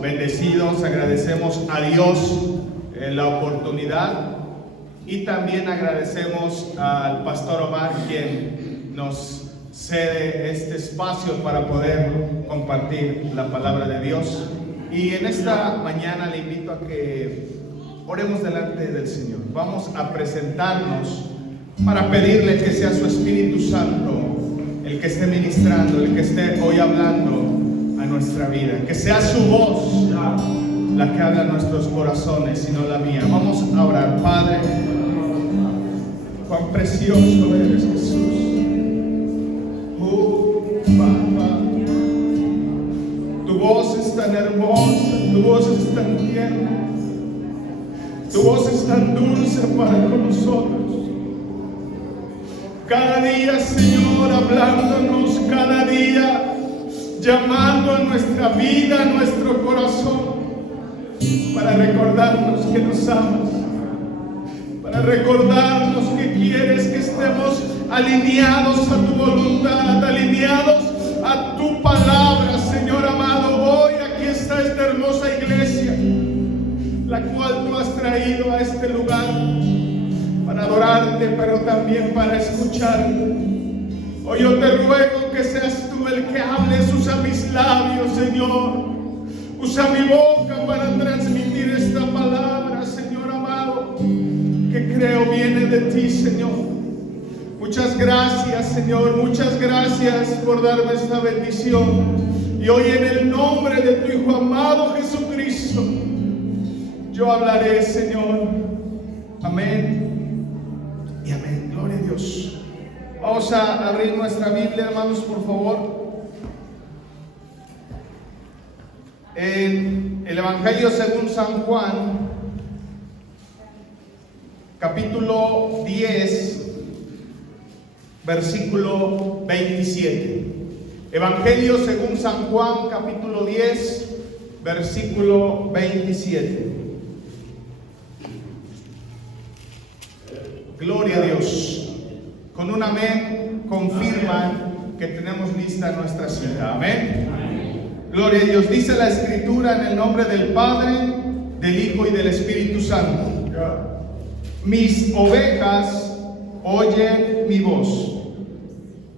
bendecidos, agradecemos a Dios la oportunidad y también agradecemos al Pastor Omar, quien nos cede este espacio para poder compartir la palabra de Dios. Y en esta mañana le invito a que oremos delante del Señor. Vamos a presentarnos para pedirle que sea su Espíritu Santo el que esté ministrando, el que esté hoy hablando a nuestra vida, que sea su voz la que habla a nuestros corazones y no la mía. Vamos a orar. Padre, cuán precioso eres, Jesús. Oh, Papá, tu voz es tan hermosa, tu voz es tan tierna, tu voz es tan dulce para con nosotros. Cada día, Señor, hablándonos, cada día llamando a nuestra vida, a nuestro corazón, para recordarnos que nos amas, para recordarnos que quieres que estemos alineados a tu voluntad, alineados a tu palabra, Señor amado. Hoy aquí está esta hermosa iglesia, la cual tú has traído a este lugar para adorarte, pero también para escucharte. Hoy yo te ruego que seas tú el que hables. Usa mis labios, Señor. Usa mi boca para transmitir esta palabra, Señor amado, que creo viene de ti, Señor. Muchas gracias, Señor. Muchas gracias por darme esta bendición. Y hoy en el nombre de tu Hijo amado Jesucristo, yo hablaré, Señor. Amén. Y amén. Gloria a Dios. Vamos a abrir nuestra Biblia, hermanos, por favor. En el Evangelio según San Juan, capítulo 10, versículo 27. Evangelio según San Juan, capítulo 10, versículo 27. Gloria a Dios. Con un amén confirma que tenemos lista nuestra cita. Amén. Gloria a Dios. Dice la Escritura en el nombre del Padre, del Hijo y del Espíritu Santo. Mis ovejas oyen mi voz,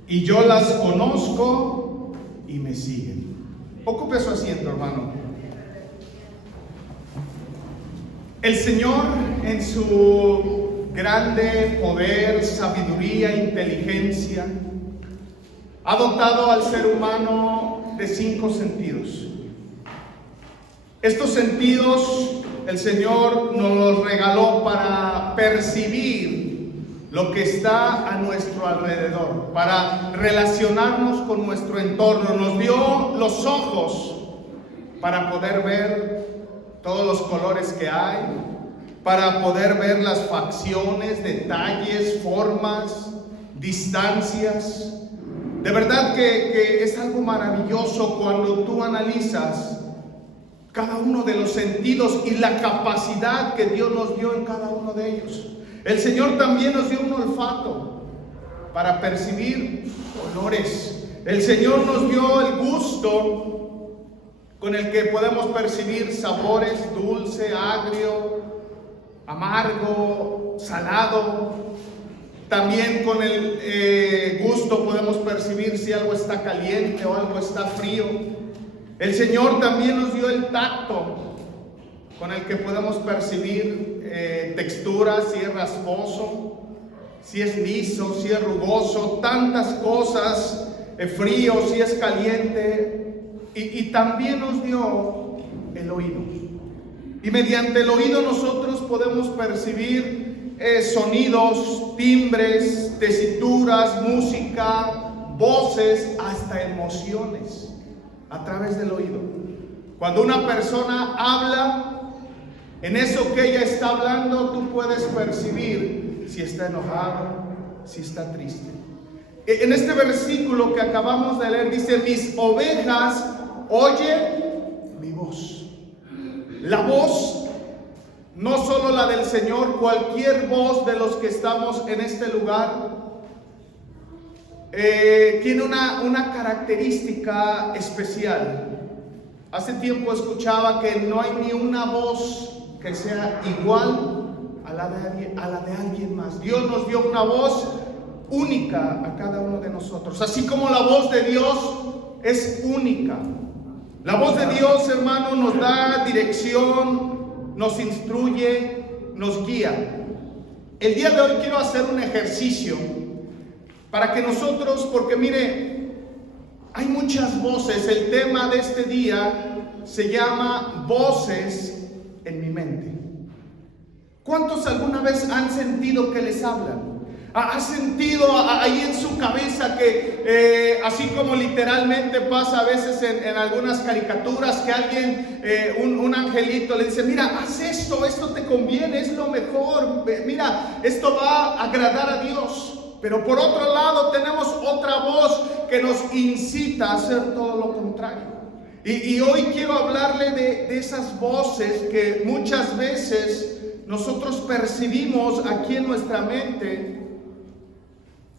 y yo las conozco y me siguen. Ocupe su asiento, hermano. El Señor, en su grande poder, sabiduría, inteligencia, ha dotado al ser humano de 5 sentidos. Estos sentidos el Señor nos los regaló para percibir lo que está a nuestro alrededor, para relacionarnos con nuestro entorno. Nos dio los ojos para poder ver todos los colores que hay, para poder ver las facciones, detalles, formas, distancias. De verdad que es algo maravilloso cuando tú analizas cada uno de los sentidos y la capacidad que Dios nos dio en cada uno de ellos. El Señor también nos dio un olfato para percibir olores. El Señor nos dio el gusto con el que podemos percibir sabores: dulce, agrio, amargo, salado. También con el gusto podemos percibir si algo está caliente o algo está frío. El Señor también nos dio el tacto, con el que podemos percibir texturas, si es rasposo, si es liso, si es rugoso, tantas cosas, frío, si es caliente. Y también nos dio el oído. Y mediante el oído nosotros podemos percibir sonidos, timbres, tesituras, música, voces, hasta emociones a través del oído. Cuando una persona habla, en eso que ella está hablando tú puedes percibir si está enojado, si está triste. En este versículo que acabamos de leer dice: mis ovejas oyen mi voz. La voz, no solo la del Señor, cualquier voz de los que estamos en este lugar tiene una característica especial. Hace tiempo escuchaba que no hay ni una voz que sea igual a la de alguien más. Dios nos dio una voz única a cada uno de nosotros, así como la voz de Dios es única. La voz de Dios, hermano, nos da dirección, nos instruye, nos guía. El día de hoy quiero hacer un ejercicio para que nosotros, porque mire, hay muchas voces. El tema de este día se llama Voces en mi mente. ¿Cuántos alguna vez han sentido que les hablan? ¿Ha sentido ahí en su cabeza que así como literalmente pasa a veces en algunas caricaturas, que alguien, un angelito le dice: mira, haz esto, esto te conviene, es lo mejor, mira, esto va a agradar a Dios? Pero por otro lado tenemos otra voz que nos incita a hacer todo lo contrario. Y hoy quiero hablarle de esas voces que muchas veces nosotros percibimos aquí en nuestra mente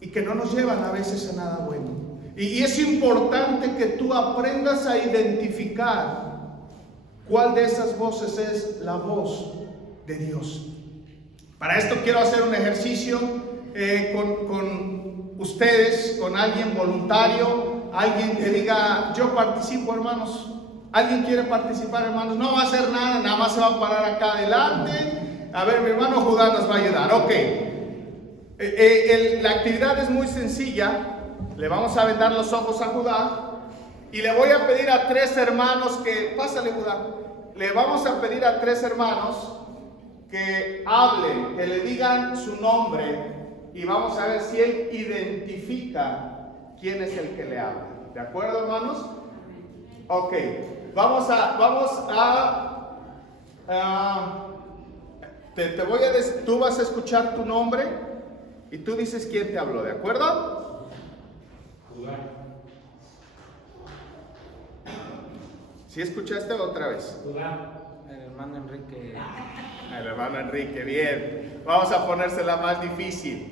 y que no nos llevan a veces a nada bueno. Y es importante que tú aprendas a identificar cuál de esas voces es la voz de Dios. Para esto quiero hacer un ejercicio con ustedes, con alguien voluntario, alguien que diga: yo participo, hermanos. ¿Alguien quiere participar, hermanos? No va a hacer nada, nada más se va a parar acá adelante. A ver, mi hermano Judá nos va a ayudar. Ok. La actividad es muy sencilla. Le vamos a vendar los ojos a Judá y le voy a pedir a 3 hermanos que... Pásale, Judá. Le vamos a pedir a 3 hermanos que hablen, que le digan su nombre, y vamos a ver si él identifica quién es el que le habla. ¿De acuerdo, hermanos? Ok. Tú vas a escuchar tu nombre y tú dices quién te habló, ¿de acuerdo? Judá. ¿Sí escuchaste otra vez? Judá. El hermano Enrique. El hermano Enrique, bien. Vamos a ponérsela más difícil.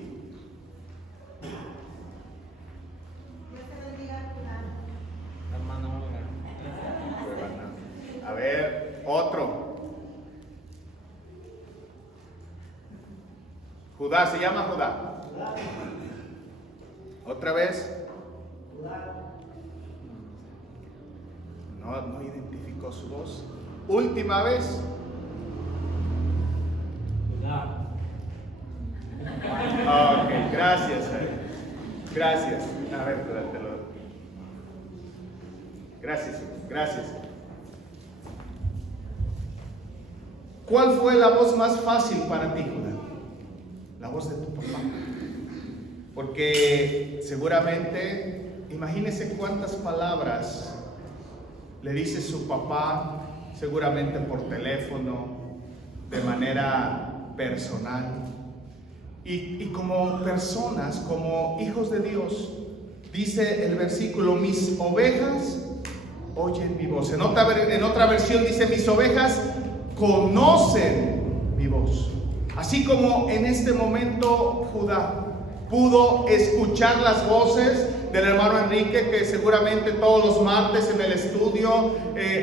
Hermano Olga. A ver, otro. Judá, se llama Judá. ¿Otra vez? No identificó su voz. Última vez. Judá. Ok, gracias. Gracias. A ver, dátelo. Gracias. ¿Cuál fue la voz más fácil para ti, Judá? La voz de tu papá. Porque seguramente, imagínese cuántas palabras le dice su papá, seguramente por teléfono, de manera personal. Y como personas, como hijos de Dios, dice el versículo: mis ovejas oyen mi voz. En otra versión dice: mis ovejas conocen mi voz. Así como en este momento Judá pudo escuchar las voces del hermano Enrique, que seguramente todos los martes en el estudio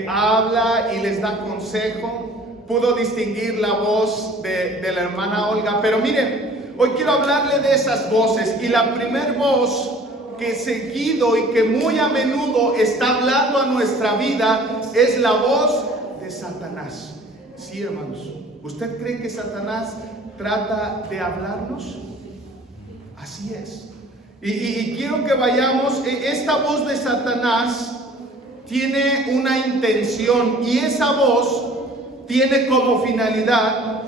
habla y les da consejo. Pudo distinguir la voz de la hermana Olga. Pero miren, hoy quiero hablarle de esas voces. Y la primer voz que seguido y que muy a menudo está hablando a nuestra vida es la voz de Satanás. Sí, hermanos. ¿Usted cree que Satanás trata de hablarnos? Así es. Y quiero que vayamos. Esta voz de Satanás tiene una intención, y esa voz tiene como finalidad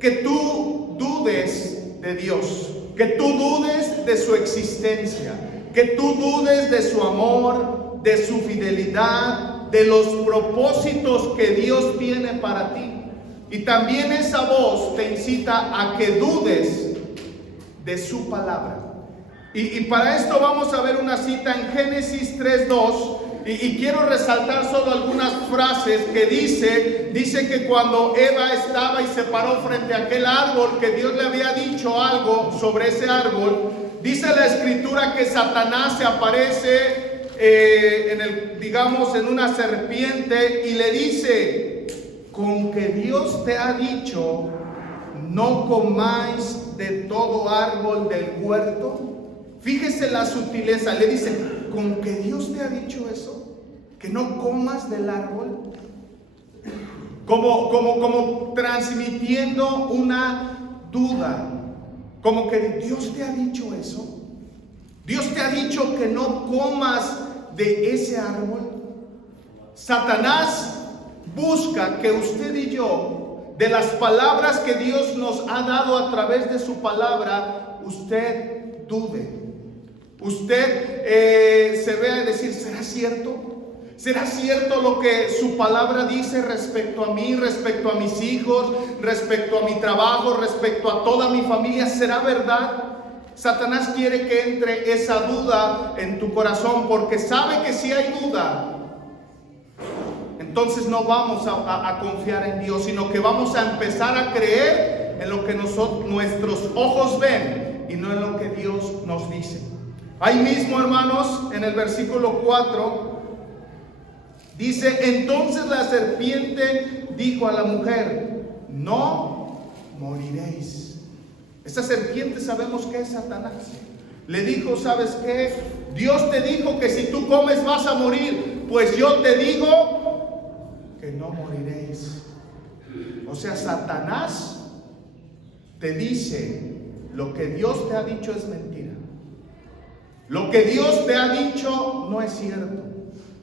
que tú dudes de Dios, que tú dudes de su existencia, que tú dudes de su amor, de su fidelidad, de los propósitos que Dios tiene para ti. Y también esa voz te incita a que dudes de su palabra. Y para esto vamos a ver una cita en Génesis 3:2. Y quiero resaltar solo algunas frases que dice que cuando Eva estaba y se paró frente a aquel árbol, que Dios le había dicho algo sobre ese árbol, dice la escritura que Satanás se aparece digamos, en una serpiente y le dice: con que Dios te ha dicho, no comáis de todo árbol del huerto. Fíjese la sutileza, le dice: con que Dios te ha dicho eso, que no comas del árbol. Como transmitiendo una duda, como que Dios te ha dicho eso. Dios te ha dicho que no comas de ese árbol. Satanás busca que usted y yo, de las palabras que Dios nos ha dado a través de su palabra, usted dude. Usted se vea y decir: ¿será cierto? ¿Será cierto lo que su palabra dice respecto a mí, respecto a mis hijos, respecto a mi trabajo, respecto a toda mi familia? ¿Será verdad? Satanás quiere que entre esa duda en tu corazón, porque sabe que si hay duda, entonces no vamos a confiar en Dios, sino que vamos a empezar a creer en lo que nuestros ojos ven y no en lo que Dios nos dice. Ahí mismo, hermanos, en el versículo 4, dice: entonces la serpiente dijo a la mujer: no moriréis. Esa serpiente sabemos que es Satanás. Le dijo: ¿sabes qué? Dios te dijo que si tú comes vas a morir. Pues yo te digo que no moriréis. O sea, Satanás te dice: lo que Dios te ha dicho es mentira. Lo que Dios te ha dicho no es cierto.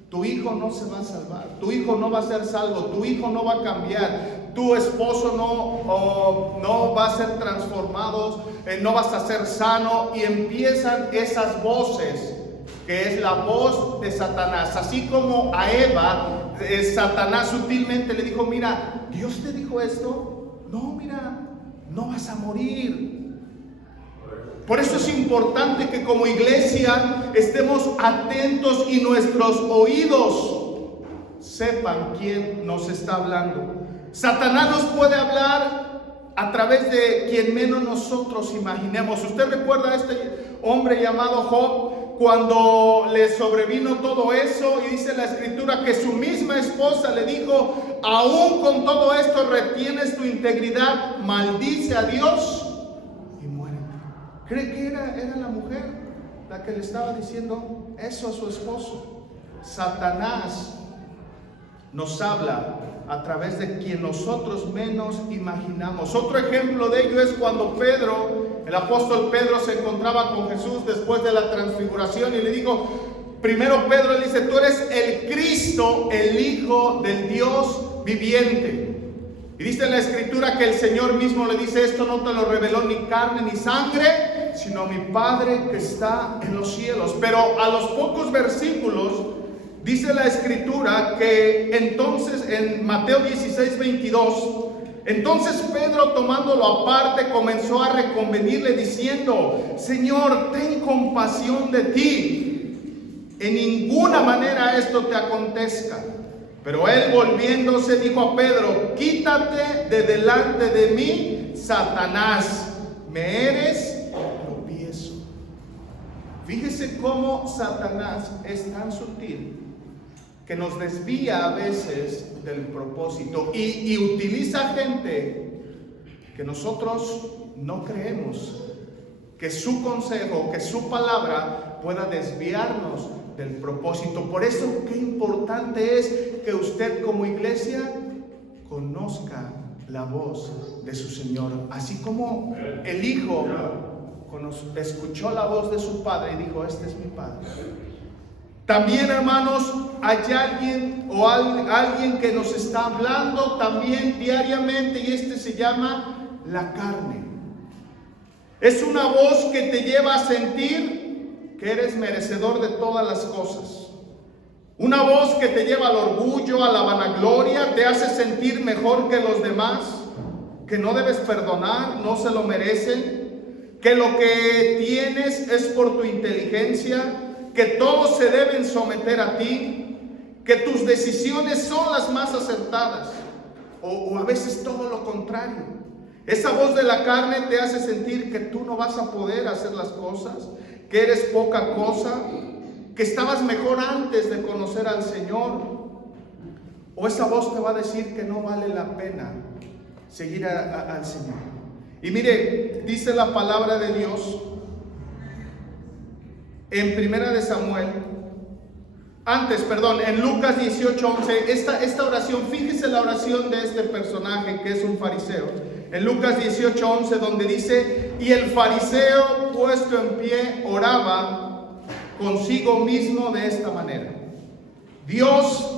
Tu hijo no se va a salvar, tu hijo no va a ser salvo, tu hijo no va a cambiar, tu esposo no va a ser transformado, no vas a ser sano. Y empiezan esas voces, que es la voz de Satanás. Así como a Eva, Satanás sutilmente le dijo: mira, Dios te dijo esto, no, mira, no vas a morir. Por eso es importante que como iglesia estemos atentos y nuestros oídos sepan quién nos está hablando. Satanás nos puede hablar a través de quien menos nosotros imaginemos. Usted recuerda a este hombre llamado Job, cuando le sobrevino todo eso, y dice la escritura que su misma esposa le dijo: aún con todo esto retienes tu integridad, maldice a Dios. ¿Cree que era la mujer la que le estaba diciendo eso a su esposo? Satanás nos habla a través de quien nosotros menos imaginamos. Otro ejemplo de ello es cuando Pedro, el apóstol Pedro, se encontraba con Jesús después de la transfiguración y le dijo, primero Pedro le dice: tú eres el Cristo, el Hijo del Dios viviente. Y dice en la escritura que el Señor mismo le dice: esto no te lo reveló ni carne ni sangre, sino mi Padre que está en los cielos. Pero a los pocos versículos dice la escritura que entonces en Mateo 16:22, entonces Pedro, tomándolo aparte, comenzó a reconvenirle diciendo: Señor, ten compasión de ti, en ninguna manera esto te acontezca. Pero él, volviéndose, dijo a Pedro: quítate de delante de mí, Satanás, me eres tropiezo. Fíjese cómo Satanás es tan sutil que nos desvía a veces del propósito y utiliza gente que nosotros no creemos que su consejo, que su palabra pueda desviarnos del propósito. Por eso qué importante es que usted como iglesia conozca la voz de su Señor, así como el Hijo escuchó la voz de su Padre y dijo: este es mi Padre. También, hermanos, hay alguien o alguien que nos está hablando también diariamente, y este se llama la carne. Es una voz que te lleva a sentir que eres merecedor de todas las cosas. Una voz que te lleva al orgullo, a la vanagloria, te hace sentir mejor que los demás, que no debes perdonar, no se lo merecen, que lo que tienes es por tu inteligencia, que todos se deben someter a ti, que tus decisiones son las más acertadas, o a veces todo lo contrario. Esa voz de la carne te hace sentir que tú no vas a poder hacer las cosas, que eres poca cosa, que estabas mejor antes de conocer al Señor, o esa voz te va a decir que no vale la pena seguir al Señor. Y mire, dice la palabra de Dios en Primera de Samuel, en Lucas 18:11, esta oración, fíjese la oración de este personaje que es un fariseo. En Lucas 18:11, donde dice: y el fariseo puesto en pie oraba consigo mismo de esta manera: Dios,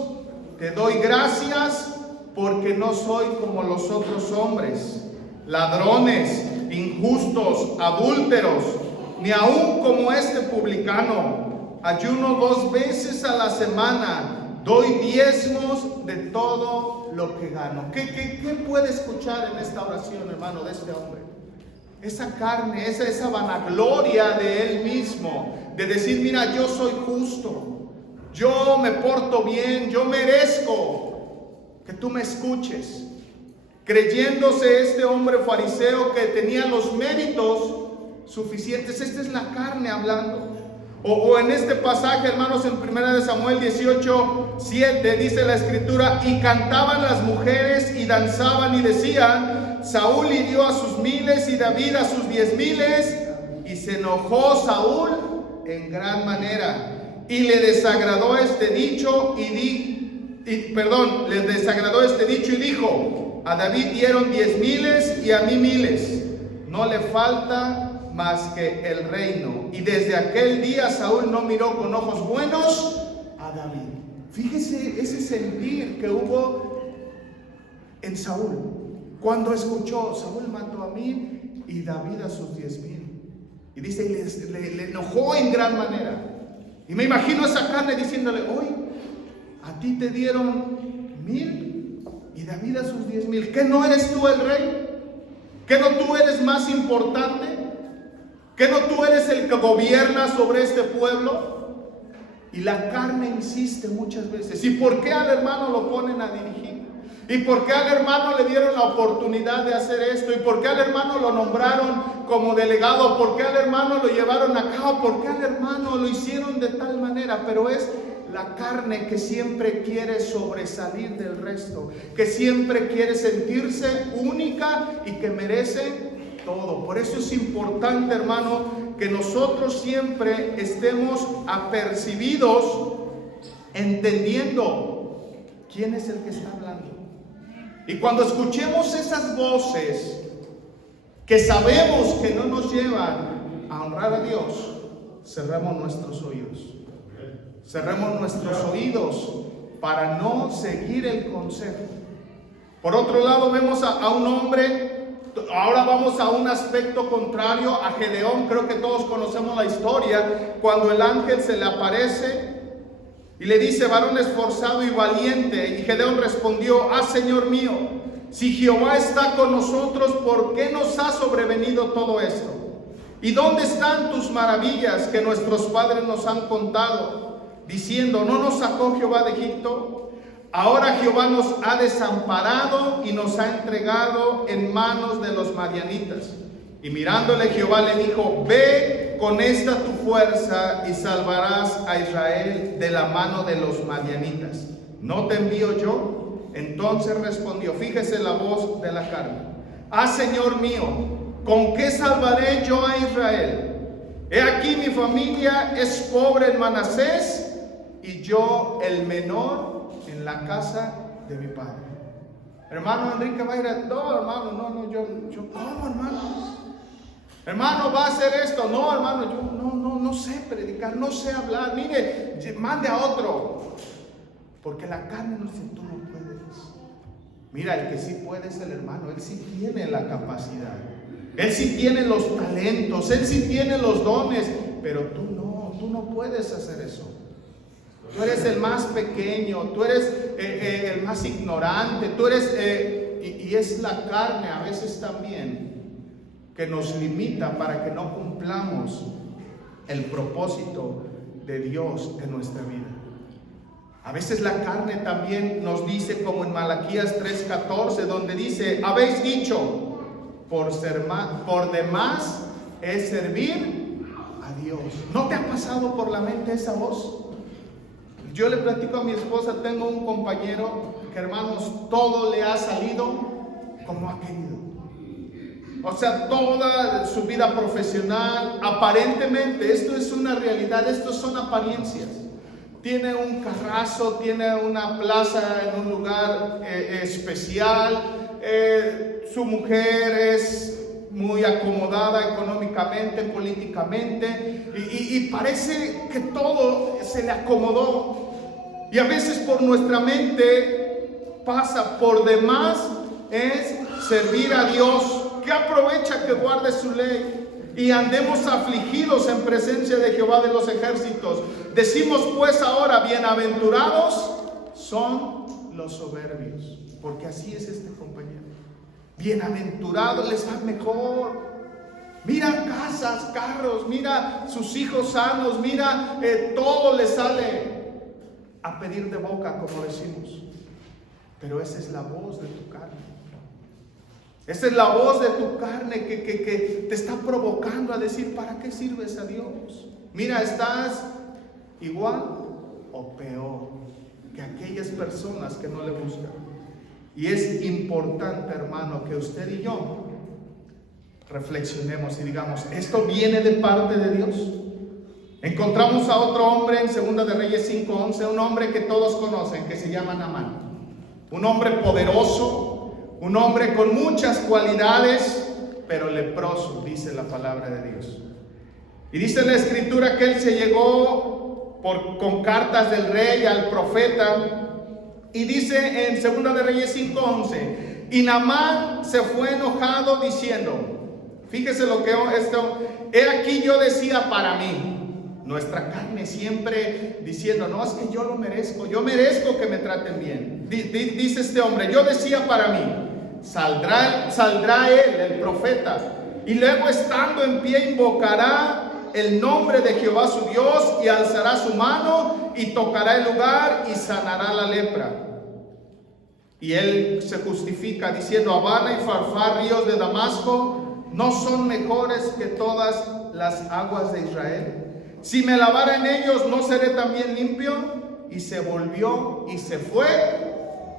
te doy gracias porque no soy como los otros hombres, ladrones, injustos, adúlteros, ni aún como este publicano. Ayuno 2 veces a la semana, doy diezmos de todo lo que gano. ¿Qué puede escuchar en esta oración, hermano, de este hombre? Esa carne, esa vanagloria de él mismo, de decir: mira, yo soy justo, yo me porto bien, yo merezco que tú me escuches. Creyéndose este hombre fariseo que tenía los méritos suficientes. Esta es la carne hablando. O en este pasaje, hermanos, en 1 Samuel 18:7 dice la escritura: y cantaban las mujeres y danzaban y decían: Saúl hirió a sus 1000 y David a sus 10,000. Y se enojó Saúl en gran manera y le desagradó este dicho y dijo: a David dieron 10,000 y a mí 1,000. No le falta más que el reino. Y desde aquel día Saúl no miró con ojos buenos a David. Fíjese ese sentir que hubo en Saúl cuando escuchó: Saúl mató a 1,000 y David a sus 10,000. Y dice, le enojó en gran manera. Y me imagino esa carne diciéndole: hoy a ti te dieron 1,000 y David a sus 10,000. ¿Qué no eres tú el rey? ¿Que no tú eres más importante? ¿Que no tú eres el que gobierna sobre este pueblo? Y la carne insiste muchas veces. ¿Y por qué al hermano lo ponen a dirigir? ¿Y por qué al hermano le dieron la oportunidad de hacer esto? ¿Y por qué al hermano lo nombraron como delegado? ¿Por qué al hermano lo llevaron a cabo? ¿Por qué al hermano lo hicieron de tal manera? Pero es la carne que siempre quiere sobresalir del resto, que siempre quiere sentirse única y que merece todo. Por eso es importante, hermano, que nosotros siempre estemos apercibidos, entendiendo quién es el que está hablando. Y cuando escuchemos esas voces que sabemos que no nos llevan a honrar a Dios, cerremos nuestros oídos. Cerremos nuestros oídos para no seguir el consejo. Por otro lado, vemos a un hombre. Ahora vamos a un aspecto contrario, a Gedeón. Creo que todos conocemos la historia, cuando el ángel se le aparece y le dice: varón esforzado y valiente. Y Gedeón respondió: Señor mío, si Jehová está con nosotros, ¿por qué nos ha sobrevenido todo esto? ¿Y dónde están tus maravillas que nuestros padres nos han contado, diciendo: ¿no nos sacó Jehová de Egipto? Ahora Jehová nos ha desamparado y nos ha entregado en manos de los madianitas. Y mirándole Jehová le dijo: ve con esta tu fuerza y salvarás a Israel de la mano de los madianitas. ¿No te envío yo? Entonces respondió, fíjese la voz de la carne: Señor mío, ¿con qué salvaré yo a Israel? He aquí mi familia es pobre en Manasés y yo el menor en la casa de mi padre. Hermano Enrique va a ir no, hermano, yo, ¿cómo, hermano? Hermano, ¿va a hacer esto? No, hermano, yo no sé predicar, no sé hablar. Mire, mande a otro. Porque la carne no dice: tú no puedes. Mira, el que sí puede es el hermano. Él sí tiene la capacidad. Él sí tiene los talentos. Él sí tiene los dones. Pero tú no puedes hacer eso. Tú eres el más pequeño, tú eres el más ignorante, tú eres, y es la carne a veces también que nos limita para que no cumplamos el propósito de Dios en nuestra vida. A veces la carne también nos dice, como en Malaquías 3:14, donde dice: habéis dicho, por demás es servir a Dios. ¿No te ha pasado por la mente esa voz? Yo le platico a mi esposa, tengo un compañero que, hermanos, todo le ha salido como ha querido. O sea, toda su vida profesional, aparentemente, esto es una realidad, estos son apariencias. Tiene un carrazo, tiene una plaza en un lugar especial, su mujer es muy acomodada económicamente, políticamente, y parece que todo se le acomodó. Y a veces por nuestra mente pasa por demás es servir a Dios, que aprovecha que guarde su ley y andemos afligidos en presencia de Jehová de los ejércitos. Decimos pues ahora, bienaventurados son los soberbios, porque así es este compañero. Bienaventurados, les va mejor. Mira casas, carros, mira sus hijos sanos, mira todo les sale a pedir de boca, como decimos. Pero esa es la voz de tu carne. Esa es la voz de tu carne que te está provocando a decir, ¿para qué sirves a Dios? Mira, estás igual o peor que aquellas personas que no le buscan. Y es importante, hermano, que usted y yo reflexionemos y digamos, ¿esto viene de parte de Dios? Encontramos a otro hombre en 2 de Reyes 5:11, un hombre que todos conocen, que se llama Naamán. Un hombre poderoso, un hombre con muchas cualidades, pero leproso, dice la palabra de Dios. Y dice la escritura que él se llegó con cartas del rey al profeta. Y dice en 2 de Reyes 5:11, y Naamán se fue enojado diciendo, fíjese lo que esto, he aquí yo decía para mí, nuestra carne siempre diciendo, no, es que yo lo merezco, yo merezco que me traten bien. Dice este hombre, yo decía para mí, saldrá él, el profeta, y luego estando en pie invocará el nombre de Jehová su Dios y alzará su mano y tocará el lugar y sanará la lepra. Y él se justifica diciendo, Habana y Farfar, ríos de Damasco, ¿no son mejores que todas las aguas de Israel? Si me lavara en ellos, ¿no seré también limpio? Y se volvió y se fue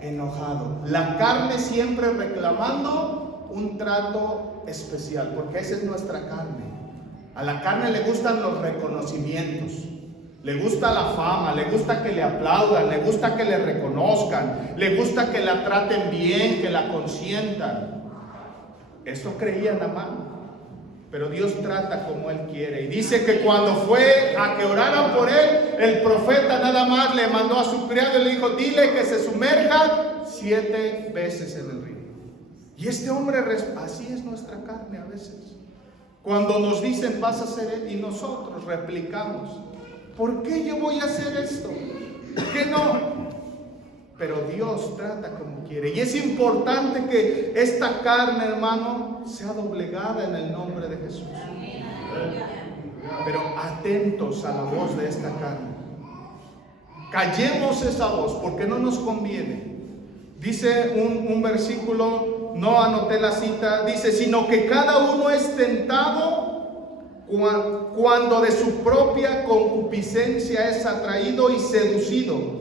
enojado. La carne siempre reclamando un trato especial, porque esa es nuestra carne. A la carne le gustan los reconocimientos, le gusta la fama, le gusta que le aplaudan, le gusta que le reconozcan, le gusta que la traten bien, que la consientan. Eso creía Naamán. Pero Dios trata como Él quiere. Y dice que cuando fue a que oraran por él, el profeta nada más le mandó a su criado y le dijo, dile que se sumerja 7 veces en el río. Y este hombre, así es nuestra carne a veces. Cuando nos dicen vas a hacer esto, y nosotros replicamos, ¿por qué yo voy a hacer esto? ¿Por qué no? Pero Dios trata como quiere. Y es importante que esta carne, hermano, sea doblegada en el nombre de Jesús. Pero atentos a la voz de esta carne. Callemos esa voz porque no nos conviene. Dice un versículo, no anoté la cita, dice, sino que cada uno es tentado cuando de su propia concupiscencia es atraído y seducido.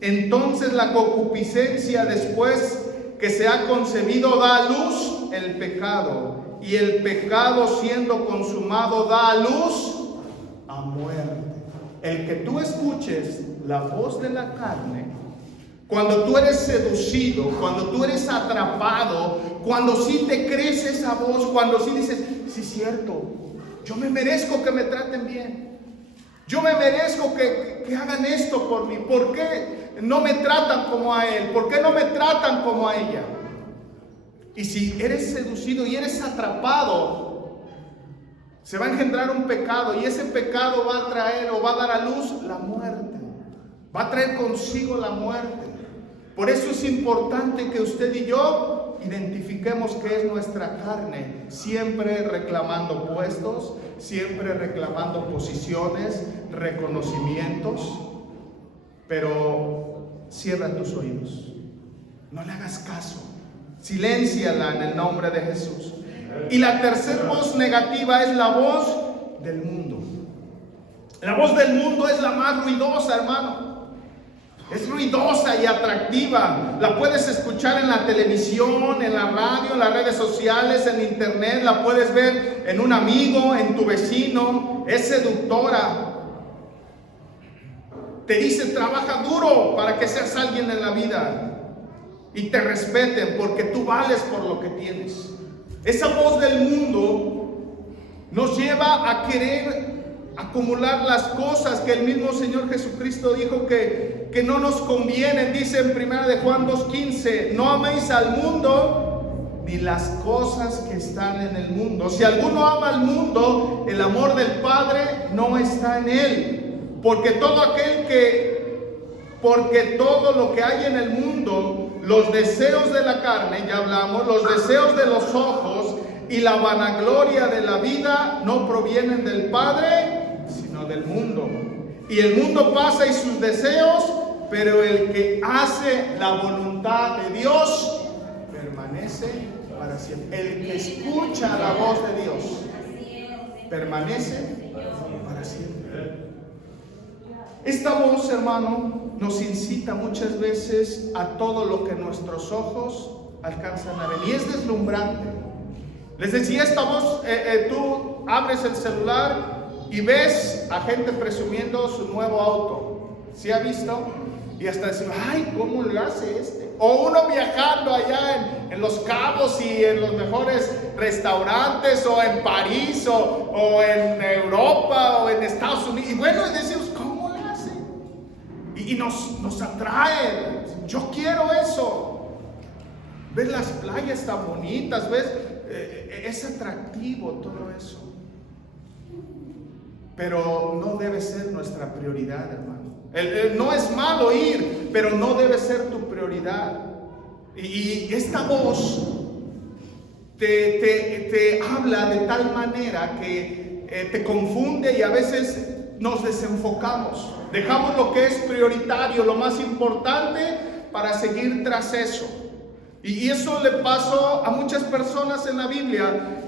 Entonces la concupiscencia, después que se ha concebido, da a luz el pecado, y el pecado siendo consumado da a luz a muerte. El que tú escuches la voz de la carne, cuando tú eres seducido, cuando tú eres atrapado, cuando sí te crees esa voz, cuando sí dices, sí es cierto, yo me merezco que me traten bien, yo me merezco que hagan esto por mí, ¿por qué no me tratan como a él? ¿Por qué no me tratan como a ella? Y si eres seducido y eres atrapado, se va a engendrar un pecado, y ese pecado va a traer o va a dar a luz la muerte, va a traer consigo la muerte. Por eso es importante que usted y yo identifiquemos qué es nuestra carne, siempre reclamando puestos, siempre reclamando posiciones, reconocimientos. Pero cierra tus oídos, no le hagas caso, silénciala en el nombre de Jesús. Y la tercera voz negativa es la voz del mundo. La voz del mundo es la más ruidosa, hermano. Es ruidosa y atractiva. La puedes escuchar en la televisión, en la radio, en las redes sociales, en internet. La puedes ver en un amigo, en tu vecino. Es seductora. Te dice, trabaja duro para que seas alguien en la vida y te respeten porque tú vales por lo que tienes. Esa voz del mundo nos lleva a querer acumular las cosas que el mismo Señor Jesucristo dijo que no nos convienen. Dice en 1 de Juan 2:15, no améis al mundo ni las cosas que están en el mundo. Si alguno ama al mundo, el amor del Padre no está en él. Porque todo lo que hay en el mundo, los deseos de la carne, ya hablamos, los deseos de los ojos y la vanagloria de la vida no provienen del Padre, sino del mundo. Y el mundo pasa y sus deseos, pero el que hace la voluntad de Dios permanece para siempre. El que escucha la voz de Dios permanece para siempre. Esta voz, hermano, nos incita muchas veces a todo lo que nuestros ojos alcanzan a ver. Y es deslumbrante. Les decía, esta voz, tú abres el celular y ves a gente presumiendo su nuevo auto. ¿Sí ha visto? Y hasta decir, ay, ¿cómo lo hace este? O uno viajando allá en Los Cabos y en los mejores restaurantes, o en París, o en Europa, o en Estados Unidos. Y bueno, decimos, ¿cómo lo hace? Y nos atrae. Yo quiero eso. Ves las playas tan bonitas, ves, es atractivo todo eso. Pero no debe ser nuestra prioridad, hermano. No es malo ir, pero no debe ser tu prioridad. Y esta voz te habla de tal manera que te confunde y a veces nos desenfocamos. Dejamos lo que es prioritario, lo más importante, para seguir tras eso. Y eso le pasó a muchas personas en la Biblia.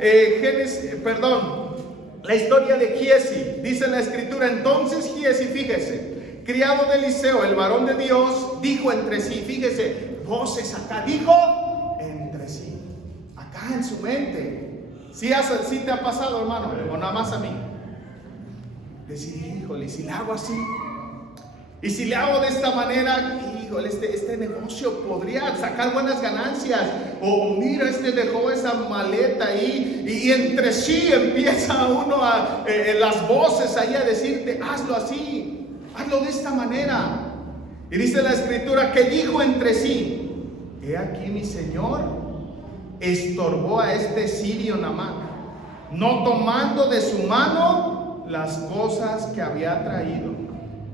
La historia de Giezi, dice la escritura. Entonces Giezi, fíjese, criado de Eliseo, el varón de Dios, dijo entre sí, fíjese, voces acá, dijo entre sí, acá en su mente. ¿Sí te ha pasado, hermano? O nada más a mí. Decir, híjole, si le hago así, y si le hago de esta manera, híjole, este negocio podría sacar buenas ganancias. O mira, dejó esa maleta ahí. Y entre sí empieza uno las voces ahí a decirte, hazlo así, hazlo de esta manera. Y dice la escritura que dijo entre sí, he aquí mi Señor estorbó a este sirio Naamán, no tomando de su mano las cosas que había traído.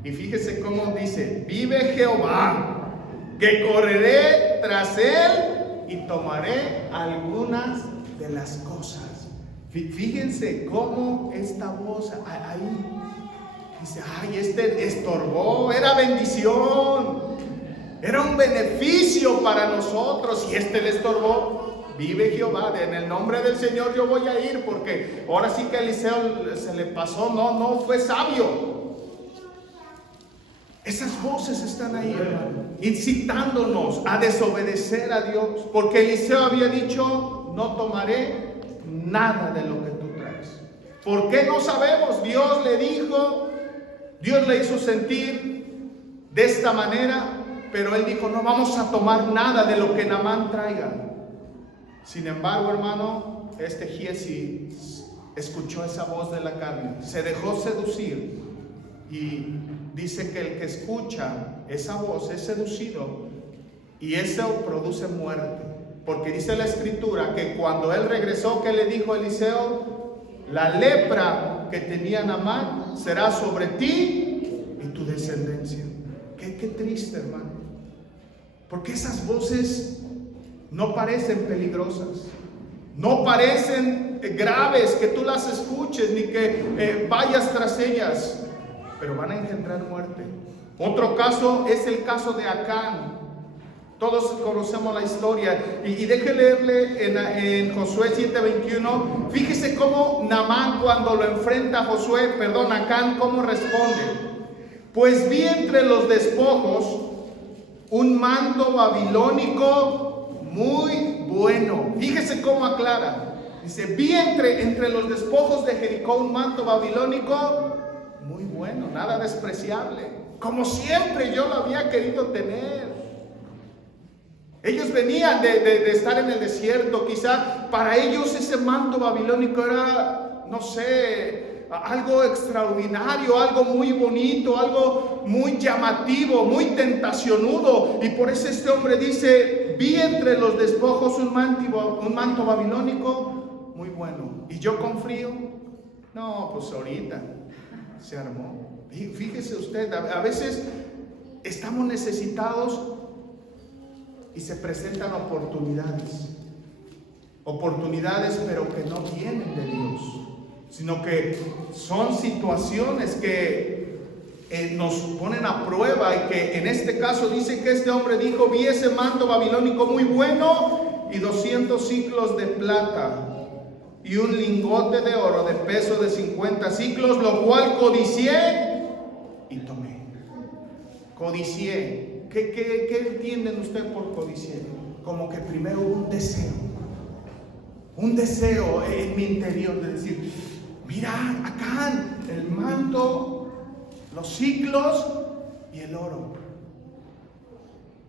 Y fíjese cómo dice, vive Jehová, que correré tras él y tomaré algunas de las cosas. Fíjense cómo esta voz ahí dice, ay, estorbó, era bendición, era un beneficio para nosotros, y le estorbó. Vive Jehová, en el nombre del Señor yo voy a ir, porque ahora sí que a Eliseo se le pasó, no fue sabio. Esas voces están ahí, hermano, incitándonos a desobedecer a Dios, porque Eliseo había dicho, no tomaré nada de lo que tú traes. ¿Por qué no sabemos? Dios le dijo, Dios le hizo sentir de esta manera, pero él dijo, no vamos a tomar nada de lo que Naamán traiga. Sin embargo, hermano, Giezi escuchó esa voz de la carne, se dejó seducir, y dice que el que escucha esa voz es seducido, y eso produce muerte. Porque dice la escritura que cuando él regresó, ¿qué le dijo Eliseo? La lepra que tenía Naamán será sobre ti y tu descendencia. Qué triste, hermano. Porque esas voces no parecen peligrosas, no parecen graves que tú las escuches ni que vayas tras ellas, pero van a engendrar muerte. Otro caso es el caso de Acán. Todos conocemos la historia. Y deje leerle en Josué 7:21. Fíjese cómo Naamán, cuando lo enfrenta a Acán, cómo responde. Pues vi entre los despojos un manto babilónico muy bueno. Fíjese cómo aclara. Dice, vi entre los despojos de Jericó un manto babilónico muy bueno, nada despreciable. Como siempre yo lo había querido tener. Ellos venían de estar en el desierto. Quizá para ellos ese manto babilónico era, no sé, algo extraordinario, algo muy bonito, algo muy llamativo, muy tentacionudo. Y por eso este hombre dice, vi entre los despojos un manto babilónico muy bueno. ¿Y yo con frío? No, pues ahorita se armó. Fíjese usted, a veces estamos necesitados y se presentan oportunidades, pero que no vienen de Dios, sino que son situaciones que nos ponen a prueba. Y que en este caso dice que este hombre dijo, vi ese manto babilónico muy bueno y 200 ciclos de plata y un lingote de oro de peso de 50 ciclos, lo cual codicié y tomé. Codicié. ¿Qué entienden ustedes por codiciar? Como que primero un deseo en mi interior de decir, mira, acá el manto, los ciclos y el oro.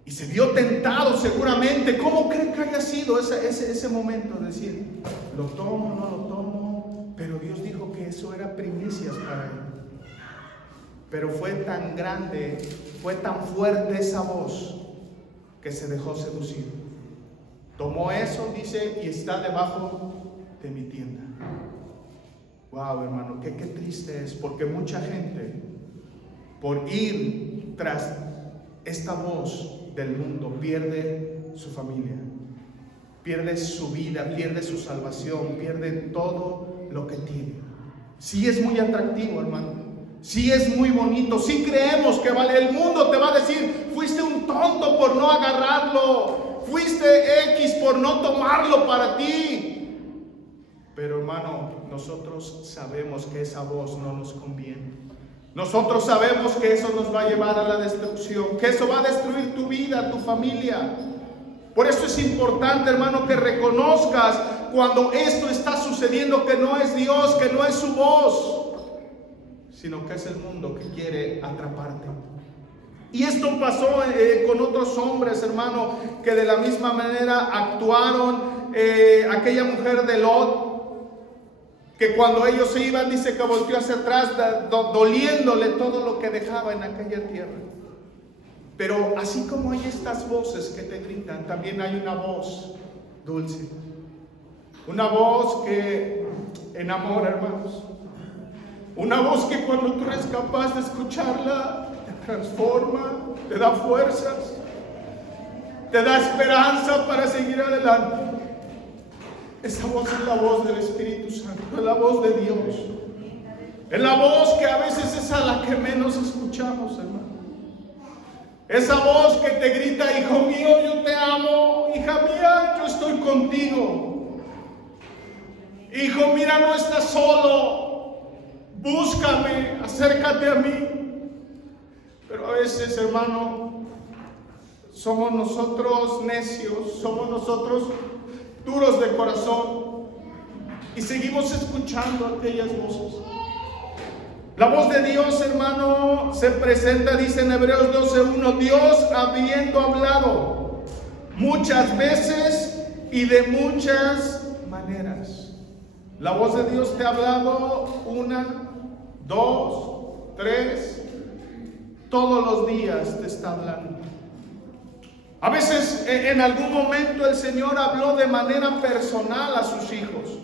Y se vio tentado seguramente. ¿Cómo creen que haya sido ese momento de decir, lo tomo, no lo tomo? Pero Dios dijo que eso era primicias para él. Pero fue tan grande, fue tan fuerte esa voz que se dejó seducir. Tomó eso, dice, y está debajo de mi tienda. Wow, hermano, qué triste es, porque mucha gente, por ir tras esta voz del mundo, pierde su familia, pierde su vida, pierde su salvación, pierde todo lo que tiene. Sí es muy atractivo, hermano. Sí es muy bonito, sí creemos que vale. El mundo te va a decir, fuiste un tonto por no agarrarlo, fuiste X por no tomarlo para ti. Pero hermano, nosotros sabemos que esa voz no nos conviene. Nosotros sabemos que eso nos va a llevar a la destrucción, que eso va a destruir tu vida, tu familia. Por eso es importante, hermano, que reconozcas cuando esto está sucediendo, que no es Dios, que no es su voz, sino que es el mundo que quiere atraparte. Y esto pasó con otros hombres, hermano, que de la misma manera actuaron. Aquella mujer de Lot, que cuando ellos se iban, dice que volteó hacia atrás, doliéndole todo lo que dejaba en aquella tierra. Pero así como hay estas voces que te gritan, también hay una voz dulce, una voz que enamora, hermanos. Una voz que cuando tú eres capaz de escucharla, te transforma, te da fuerzas, te da esperanza para seguir adelante. Esa voz es la voz del Espíritu Santo, es la voz de Dios. Es la voz que a veces es a la que menos escuchamos, hermano. Esa voz que te grita, hijo mío, yo te amo, hija mía, yo estoy contigo. Hijo, mira, no estás solo. Búscame, acércate a mí. Pero a veces, hermano, somos nosotros necios, somos nosotros duros de corazón y seguimos escuchando aquellas voces. La voz de Dios, hermano, se presenta, dice en Hebreos 12:1, Dios habiendo hablado muchas veces y de muchas maneras. La voz de Dios te ha hablado 1, 2, 3, todos los días te está hablando. A veces en algún momento el Señor habló de manera personal a sus hijos.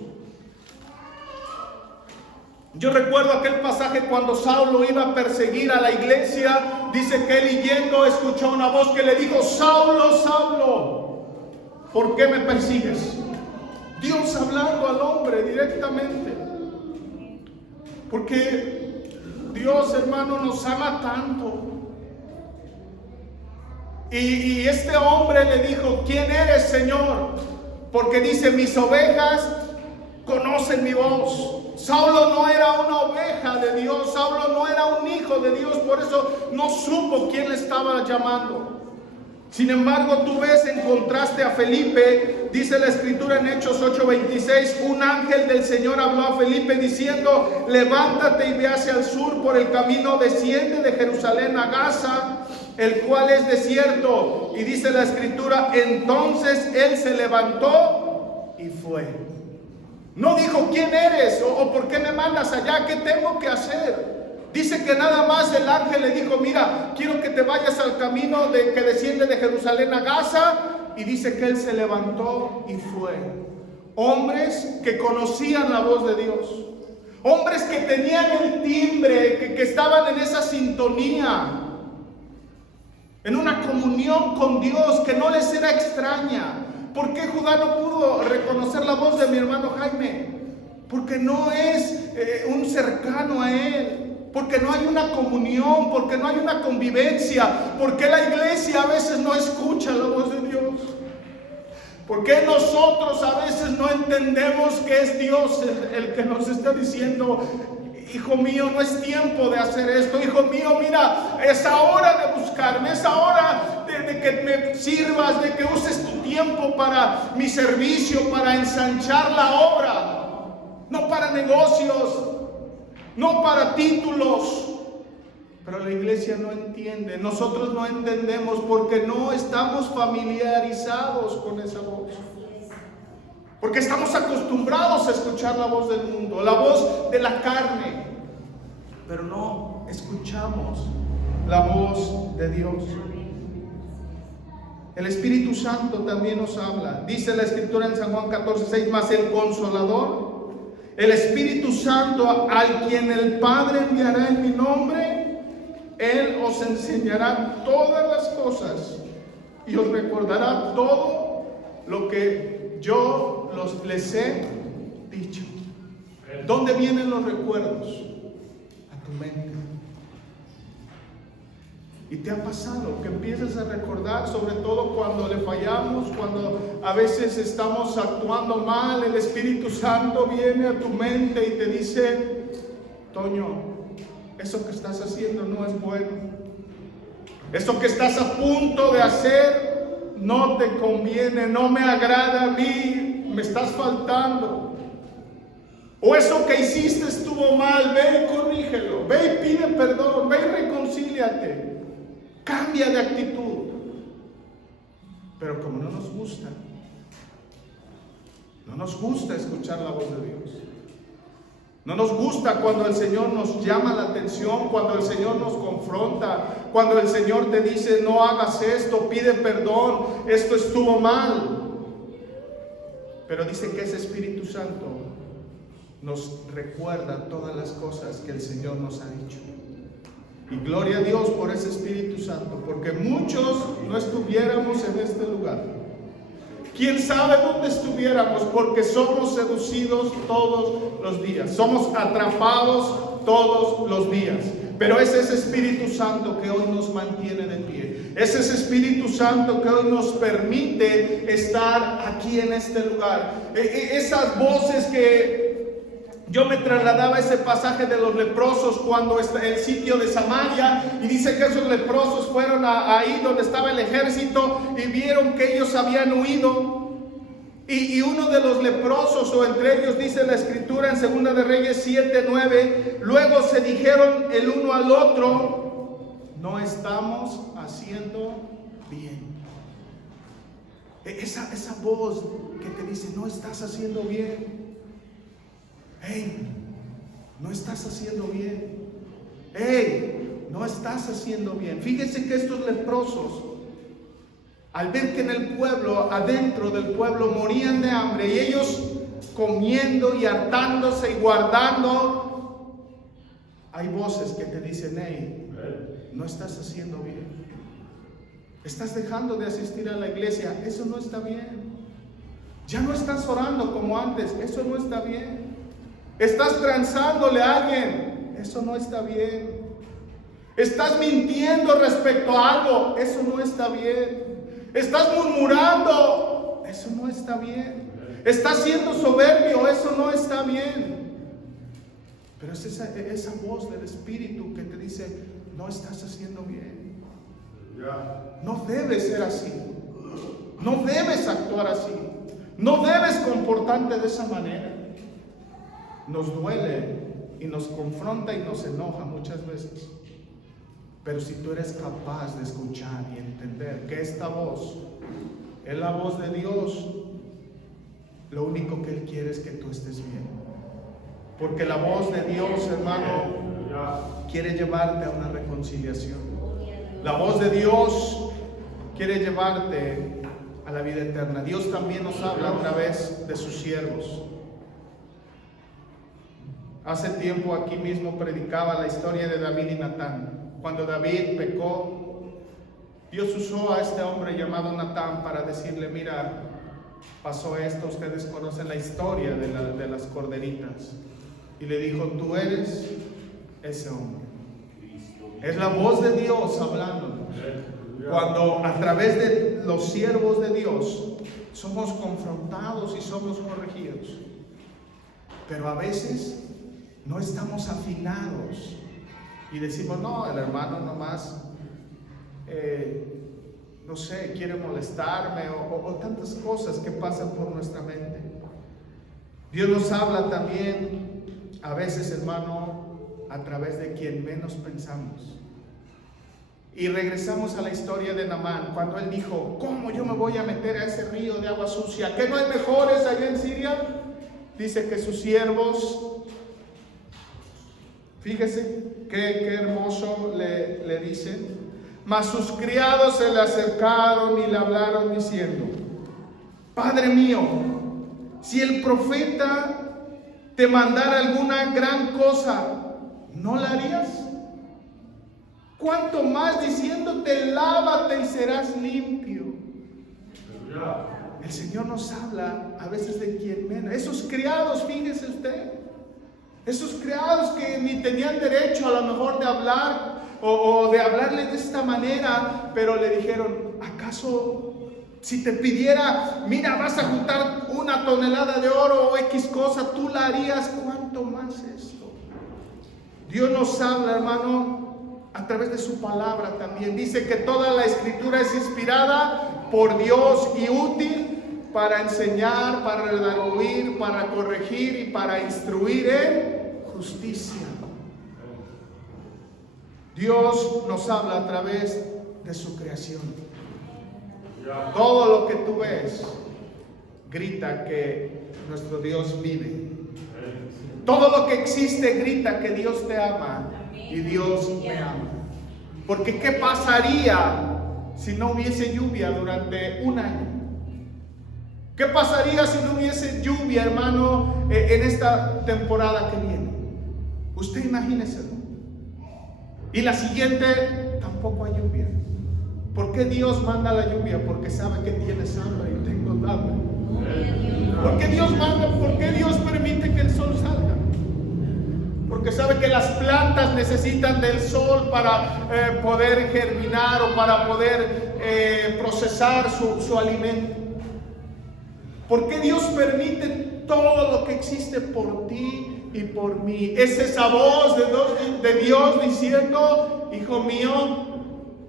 Yo recuerdo aquel pasaje cuando Saulo iba a perseguir a la iglesia. Dice que él yendo escuchó una voz que le dijo: Saulo, Saulo, ¿por qué me persigues? Dios hablando al hombre directamente. Porque Dios, hermano, nos ama tanto Y este hombre le dijo: ¿quién eres, Señor? Porque dice: mis ovejas conocen mi voz. Saulo no era una oveja de Dios, Saulo no era un hijo de Dios, por eso no supo quién le estaba llamando. Sin embargo, tú ves en contraste a Felipe, dice la escritura en Hechos 8:26, un ángel del Señor habló a Felipe diciendo: levántate y ve hacia el sur por el camino, desciende de Jerusalén a Gaza, el cual es desierto. Y dice la escritura: entonces él se levantó y fue. No dijo: ¿quién eres? O ¿por qué me mandas allá? ¿Qué tengo que hacer? Dice que nada más el ángel le dijo: mira, quiero que te vayas al camino que desciende de Jerusalén a Gaza. Y dice que él se levantó y fue. Hombres que conocían la voz de Dios, hombres que tenían el timbre, que estaban en esa sintonía, en una comunión con Dios que no les era extraña. ¿Por qué Judá no pudo reconocer la voz de mi hermano Jaime? Porque no es un cercano a él. Porque no hay una comunión, porque no hay una convivencia, porque la iglesia a veces no escucha la voz de Dios, porque nosotros a veces no entendemos que es Dios el que nos está diciendo: hijo mío, no es tiempo de hacer esto, hijo mío, mira, es hora de buscarme, es hora de que me sirvas, de que uses tu tiempo para mi servicio, para ensanchar la obra, no para negocios, no para títulos. Pero la iglesia no entiende, nosotros no entendemos porque no estamos familiarizados con esa voz. Porque estamos acostumbrados a escuchar la voz del mundo, la voz de la carne, pero no escuchamos la voz de Dios. El Espíritu Santo también nos habla. Dice la escritura en San Juan 14:6, mas el Consolador, el Espíritu Santo, al quien el Padre enviará en mi nombre, Él os enseñará todas las cosas y os recordará todo lo que yo les he dicho. ¿Dónde vienen los recuerdos? A tu mente. ¿Y te ha pasado que empiezas a recordar, sobre todo cuando le fallamos, cuando a veces estamos actuando mal? El Espíritu Santo viene a tu mente y te dice: Toño, eso que estás haciendo no es bueno. Eso que estás a punto de hacer no te conviene, no me agrada a mí, me estás faltando. O eso que hiciste estuvo mal, ve y corrígelo, ve y pide perdón, ve y reconcíliate. Cambia de actitud. Pero como no nos gusta escuchar la voz de Dios. No nos gusta cuando el Señor nos llama la atención, cuando el Señor nos confronta, cuando el Señor te dice: no hagas esto, pide perdón, esto estuvo mal. Pero dice que ese Espíritu Santo nos recuerda todas las cosas que el Señor nos ha dicho. Y gloria a Dios por ese Espíritu Santo, porque muchos no estuviéramos en este lugar. ¿Quién sabe dónde estuviéramos? Porque somos seducidos todos los días, somos atrapados todos los días. Pero es ese Espíritu Santo que hoy nos mantiene de pie. Es ese Espíritu Santo que hoy nos permite estar aquí en este lugar. Esas voces que yo me trasladaba a ese pasaje de los leprosos cuando está el sitio de Samaria, y dice que esos leprosos fueron ahí donde estaba el ejército y vieron que ellos habían huido. Y uno de los leprosos, o entre ellos, dice la escritura en 2 de Reyes 7:9, luego se dijeron el uno al otro: no estamos haciendo bien. Esa voz que te dice: no estás haciendo bien. Hey, no estás haciendo bien. Hey, no estás haciendo bien. Fíjense que estos leprosos, al ver que en el pueblo, adentro del pueblo, morían de hambre, y ellos comiendo y hartándose y guardando, hay voces que te dicen: hey, no estás haciendo bien. Estás dejando de asistir a la iglesia, eso no está bien. Ya no estás orando como antes, eso no está bien. Estás transándole a alguien, eso no está bien. Estás mintiendo respecto a algo, eso no está bien. Estás murmurando, eso no está bien. Estás siendo soberbio, eso no está bien. Pero es esa voz del Espíritu que te dice, no estás haciendo bien. No debes ser así. No debes actuar así. No debes comportarte de esa manera. Nos duele y nos confronta y nos enoja muchas veces. Pero si tú eres capaz de escuchar y entender que esta voz es la voz de Dios, lo único que Él quiere es que tú estés bien. Porque la voz de Dios, hermano, quiere llevarte a una reconciliación. La voz de Dios quiere llevarte a la vida eterna. Dios también nos habla a través de sus siervos. Hace tiempo aquí mismo predicaba la historia de David y Natán. Cuando David pecó, Dios usó a este hombre llamado Natán para decirle, mira, pasó esto, ustedes conocen la historia de las corderitas. Y le dijo, tú eres ese hombre. Es la voz de Dios hablándonos. Cuando a través de los siervos de Dios somos confrontados y somos corregidos. Pero a veces no estamos afinados y decimos, no, el hermano nomás, no sé, quiere molestarme o tantas cosas que pasan por nuestra mente. Dios nos habla también, a veces, hermano, a través de quien menos pensamos. Y regresamos a la historia de Naamán, cuando él dijo, ¿cómo yo me voy a meter a ese río de agua sucia? ¿Qué no hay mejores allá en Siria? Dice que sus siervos, fíjese qué hermoso le dicen, mas sus criados se le acercaron y le hablaron diciendo, Padre mío, si el profeta te mandara alguna gran cosa, ¿no la harías? Cuanto más diciéndote, lávate y serás limpio. El Señor nos habla a veces de quien menos. Esos criados, fíjese usted, esos criados que ni tenían derecho a lo mejor de hablar o de hablarle de esta manera, pero le dijeron, ¿acaso si te pidiera, mira, vas a juntar 1 tonelada de oro o X cosa, tú la harías? ¿Cuánto más esto? Dios nos habla, hermano, a través de su palabra también. Dice que toda la escritura es inspirada por Dios y útil para enseñar, para redarguir, para corregir y para instruir en justicia. Dios nos habla a través de su creación. Todo lo que tú ves grita que nuestro Dios vive. Todo lo que existe grita que Dios te ama y Dios me ama. Porque ¿qué pasaría si no hubiese lluvia durante un año? ¿Qué pasaría si no hubiese lluvia, hermano, en esta temporada que viene? Usted imagínese. Y la siguiente tampoco hay lluvia. ¿Por qué Dios manda la lluvia? Porque sabe que tienes hambre y tengo hambre. ¿Por qué Dios manda? ¿Por qué Dios permite que el sol salga? Porque sabe que las plantas necesitan del sol para poder germinar o para poder procesar su alimento. ¿Por qué Dios permite todo lo que existe por ti y por mí? Es esa voz de Dios diciendo, hijo mío,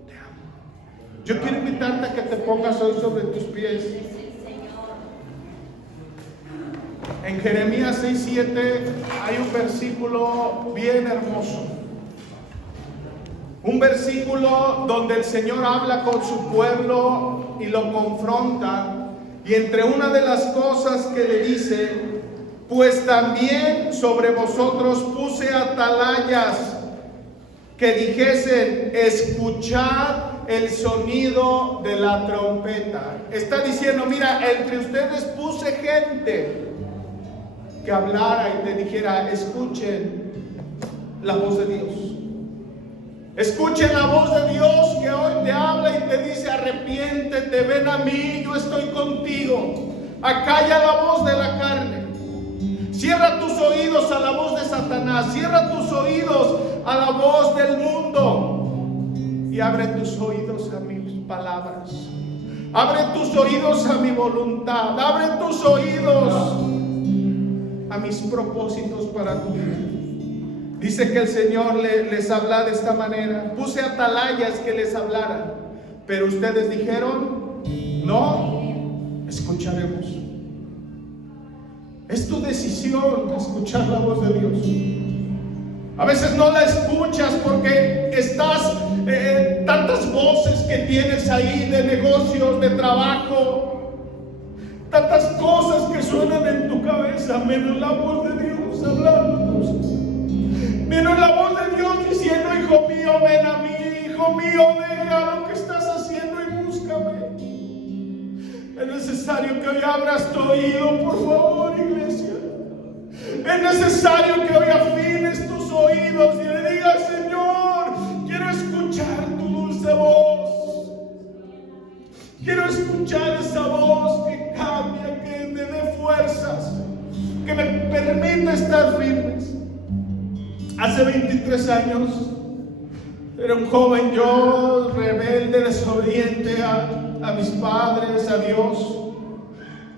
te amo. Yo quiero invitarte a que te pongas hoy sobre tus pies. En Jeremías 6:7 hay un versículo bien hermoso. Un versículo donde el Señor habla con su pueblo y lo confronta. Y entre una de las cosas que le dice, pues también sobre vosotros puse atalayas que dijesen, escuchad el sonido de la trompeta. Está diciendo, mira, entre ustedes puse gente que hablara y te dijera, escuchen la voz de Dios. Escuchen la voz de Dios que hoy te habla y te dice, arrepiéntete, ven a mí, yo estoy contigo. Acalla la voz de la carne. Cierra tus oídos a la voz de Satanás. Cierra tus oídos a la voz del mundo. y abre tus oídos a mis palabras. Abre tus oídos a mi voluntad. Abre tus oídos a mis propósitos para tu vida. Dice que el Señor les habla de esta manera. Puse atalayas que les hablaran, pero ustedes dijeron, no, escucharemos. Es tu decisión escuchar la voz de Dios. A veces no la escuchas porque estás tantas voces que tienes ahí de negocios, de trabajo, tantas cosas que suenan en tu cabeza, menos la voz de Dios hablándonos, menos la voz de Dios diciendo, hijo mío, ven a mí, hijo mío, deja lo que estás haciendo y búscame. Es necesario que hoy abras tu oído, por favor, iglesia. Es necesario que hoy afines tus oídos y le digas, Señor, quiero escuchar tu dulce voz. Quiero escuchar esa voz que cambia, que me dé fuerzas, que me permita estar firmes. Hace 23 años era un joven yo, rebelde, desobediente a mis padres, a Dios.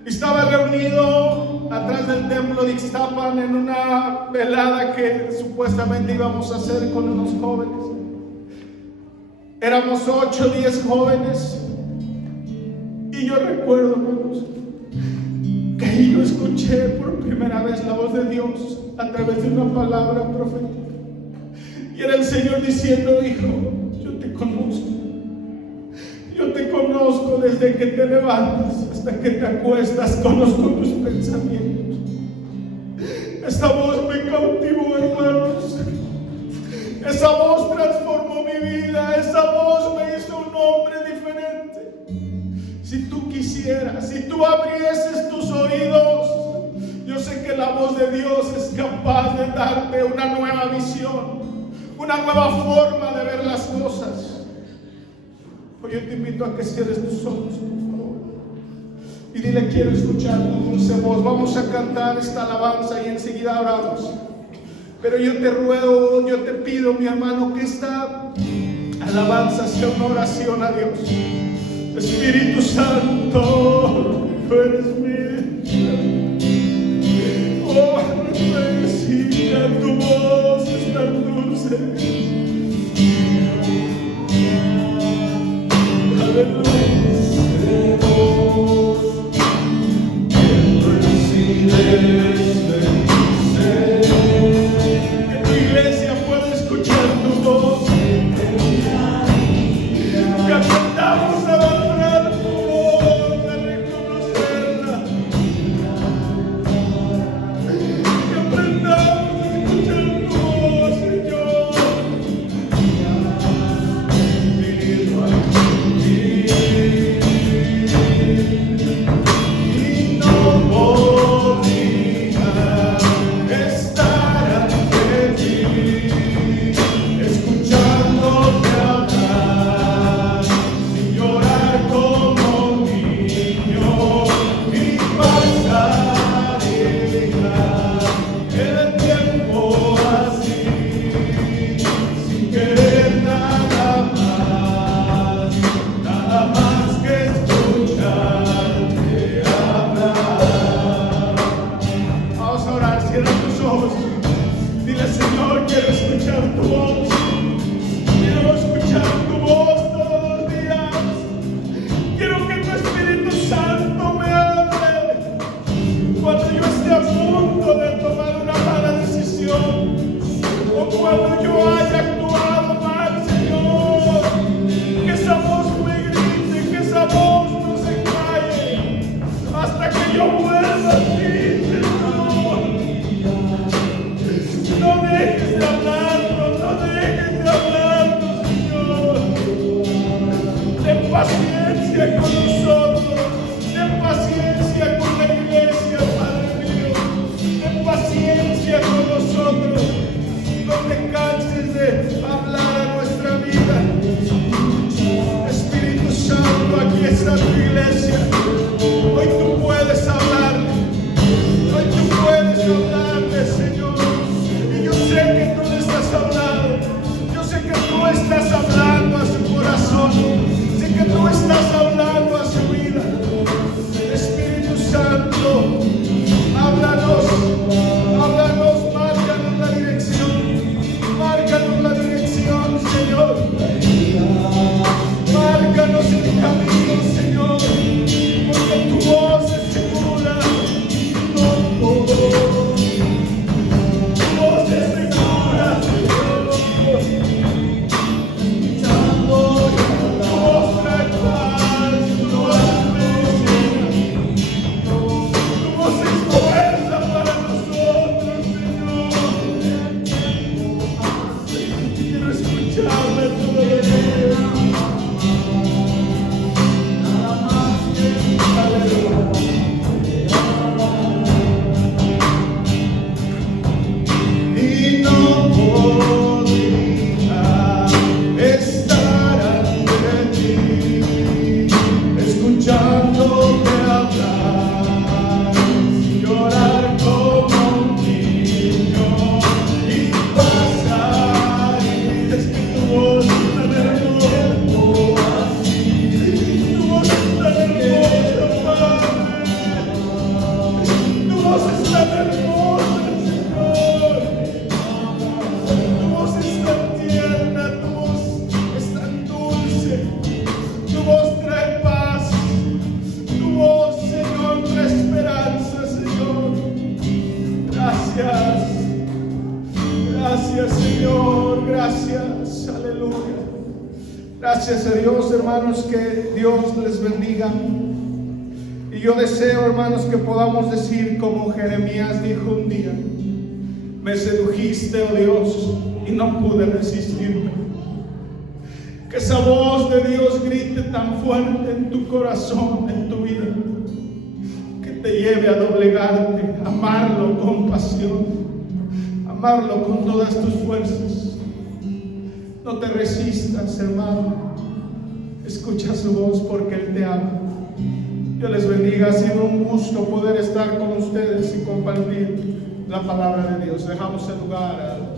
Estaba reunido atrás del templo de Ixtapan en una velada que supuestamente íbamos a hacer con unos jóvenes. Éramos 8 o 10 jóvenes. Y yo recuerdo, hermanos, que yo escuché por primera vez la voz de Dios a través de una palabra profética. Y era el Señor diciendo, hijo, yo te conozco. Yo te conozco desde que te levantas hasta que te acuestas. Conozco tus pensamientos. Esa voz me cautivó, hermanos. Esa voz transformó mi vida. Esa voz me hizo un hombre diferente. Si tú quisieras, si tú abrieses tus oídos, yo sé que la voz de Dios es capaz de darte una nueva visión, una nueva forma de ver las cosas. Hoy yo te invito a que cierres tus ojos, por favor, y dile, quiero escuchar tu dulce voz. Vamos a cantar esta alabanza y enseguida oramos. Pero yo te ruego, yo te pido, mi hermano, que esta alabanza sea una oración a Dios. Espíritu Santo, tú eres mi Dios. Oh, necesita tu voz, es tan dulce. Que tu iglesia pueda escuchar tu voz, que aprendamos a valorar tu voz, a reconocerla, que aprendamos a escuchar tu voz, Señor. Gracias, Señor, gracias, aleluya. Gracias a Dios, hermanos, que Dios les bendiga. Y yo deseo, hermanos, que podamos decir como Jeremías dijo un día: me sedujiste, oh Dios, y no pude resistirme. Que esa voz de Dios grite tan fuerte en tu corazón, en tu vida, que te lleve a doblegarte, a amarlo con pasión, amarlo con todas tus fuerzas. No te resistas, hermano. Escucha su voz porque Él te ama. Dios les bendiga. Ha sido un gusto poder estar con ustedes y compartir la palabra de Dios. Dejamos el lugar